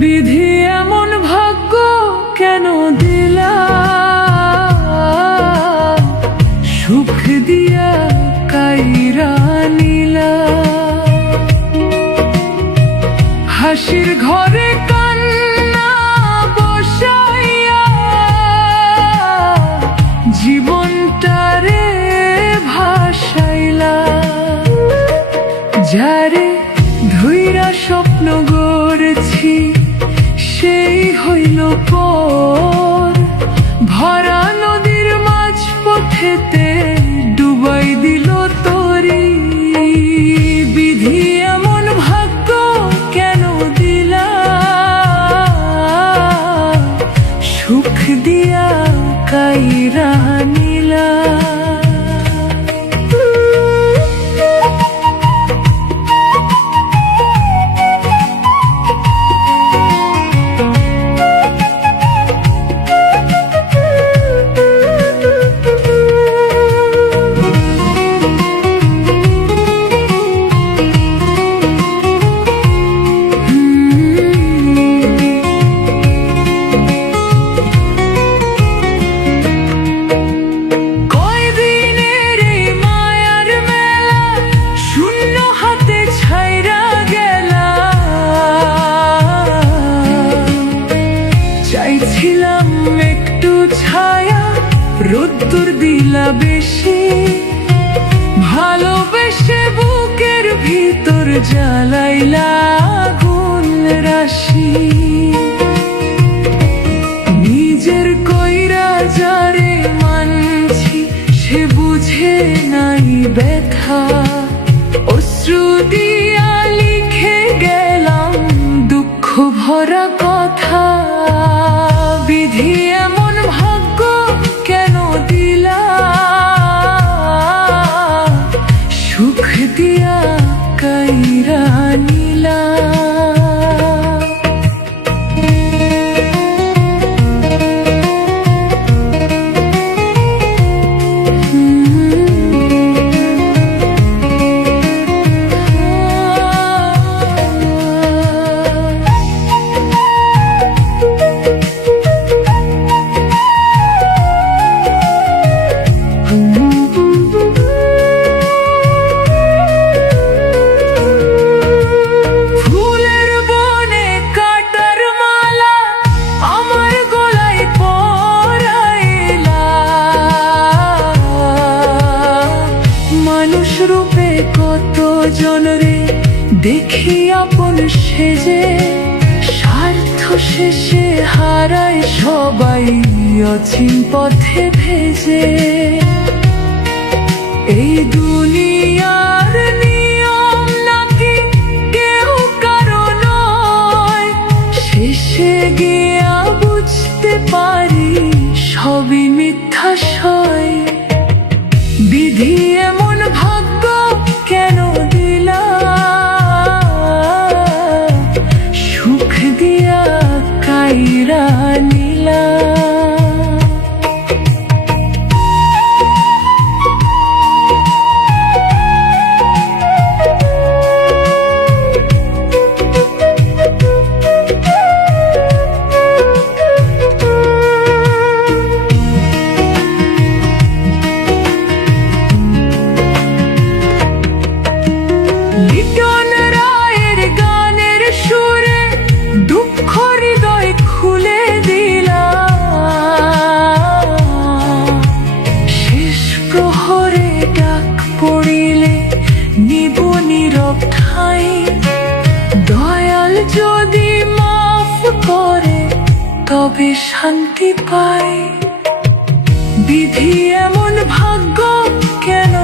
বিধি এমন ভাগ্য কেন দিলা, সুখ দিয়া কাইরা নিলা। হাসির ঘরে কান্না বসাইয়া জীবনটারে ভাসাইলা। যারে ধুইরা স্বপ্ন গড়েছি সেই হইল পর, ভরা নদীর মাঝ পথেতে ডুবাই দিল তরি। বিধি এমন ভাগ্য কেন দিলা, সুখ দিয়া কাইরা নিলা। চাইছিলাম একটু ছায়া, রোদ্দুর দিলা বেশি, ভালোবেসে বুকের ভিতর জ্বালাইলা আগুন রাশি। নিজের কইরা যারে মানছি সে বুঝে নাই ব্যথা, অশ্রু দিয়া লিখে গেলাম দুঃখ ভরা কথা। বিধি এমন ভাগ্য কেন দিলা, সুখ দিয়া কাইরা নিলা। রূপে কত জনরে দেখি আপন সেজে, স্বার্থ শেষে হারায় সবাই অচিন পথে ভেজে। এই দুনিয়ার নিয়ম নাকি কেউ কারো নয়, শেষে গিয়া বুঝতে পারি সবই মিথ্যা সয়। বিধি এমন ভাগ্য কেন দিলা, সুখ দিয়া কাইরা নিলা। লিটন রায়ের গানের সুরে দুঃখ হৃদয় খুলে দিলা, শেষ প্রহরে ডাক পড়িলে নিব নীরব ঠাই। দয়াল যদি মাফ করে তবে শান্তি পাই। বিধি এমন ভাগ্য কেন